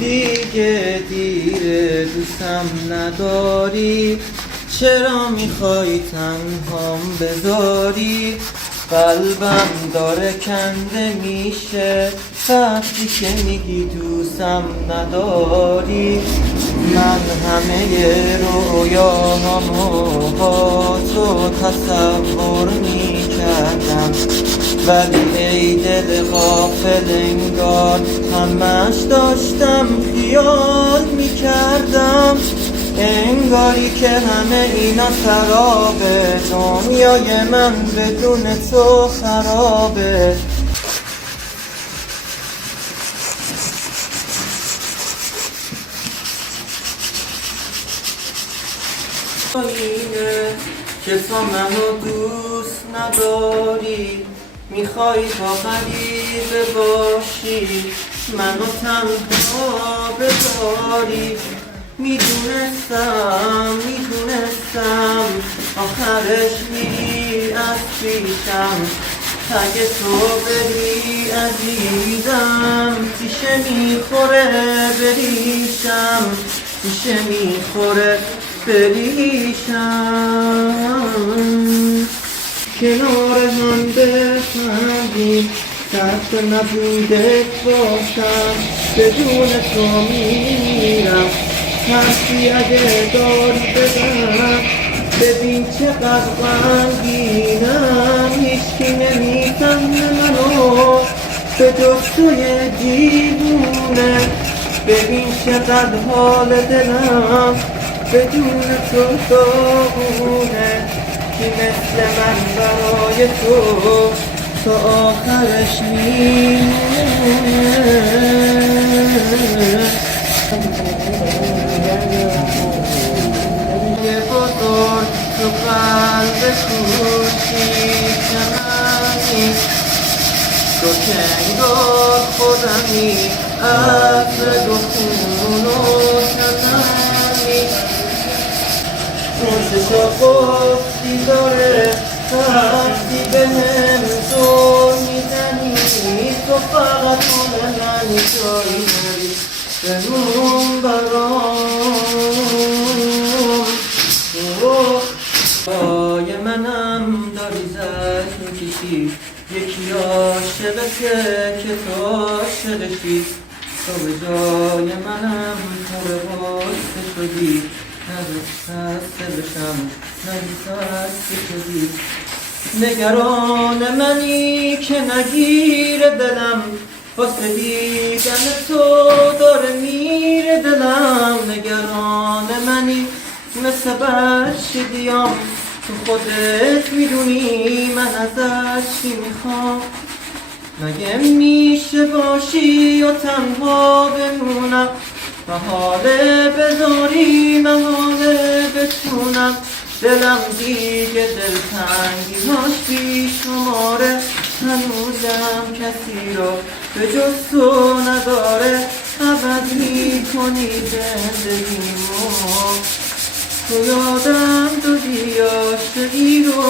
دیگه دیره دوستم نداری، چرا میخوای تنهام بذاری؟ قلبم داره کنده میشه وقتی که میگی دوستم نداری. من همه رویاهامو با تو تصور میکردم، ولی ای دل غافل انگار همش داشتم خیال میکردم. انگاری که همه اینا خرابه، دنیای من بدون تو خرابه. اینه که تو منو دوست نداری، میخوای تا غریبه باشی، منو تنها بذاری. میدونستم آخرش میری از پیشم. اگه تو بری عزیزم پیشه میخوره بریشم، پیشه میخوره بریشم. کنار هم بخندیم سخت نبوده باشم، بدون تو میرم حرفی اگه داری بزن. ببین چقدر غمگینم، هیچکی نمیفهمه منو به جز توی دیوونه. ببین چقدر حال دلم بدون تو داغونه. کی مثل من برای تو آخرش میمونه. یه بزرگ تو قلب کوچیک منی، تو که انگار خودمی عطر و خون و کمنی. اون چشا قفلی داره وقتی به هم زور میزنی، تو فقط اون منی جایی نری بمون برام. پای منم داری زد میکشی، یکی عاشقته که تو عاشقشی. تو به جای منم تو به واسه شدی، نبسته بشم نبسته شدی. نگران منی که نگیره دلم، واسه دیدن تو داره میره دلم. نگران منی مثل بچه دیام، تو خودت میدونی من ازش چی میخوام. مگه میشه باشی و تنها بمونم، محاله بذاری محاله بتونم. دلم دیگه دلتنگی‌هاش بیشماره، هنوزم کسی رو به جز تو نداره. عوض میکنی زندگیمو، تو یادم دادی عاشقی رو.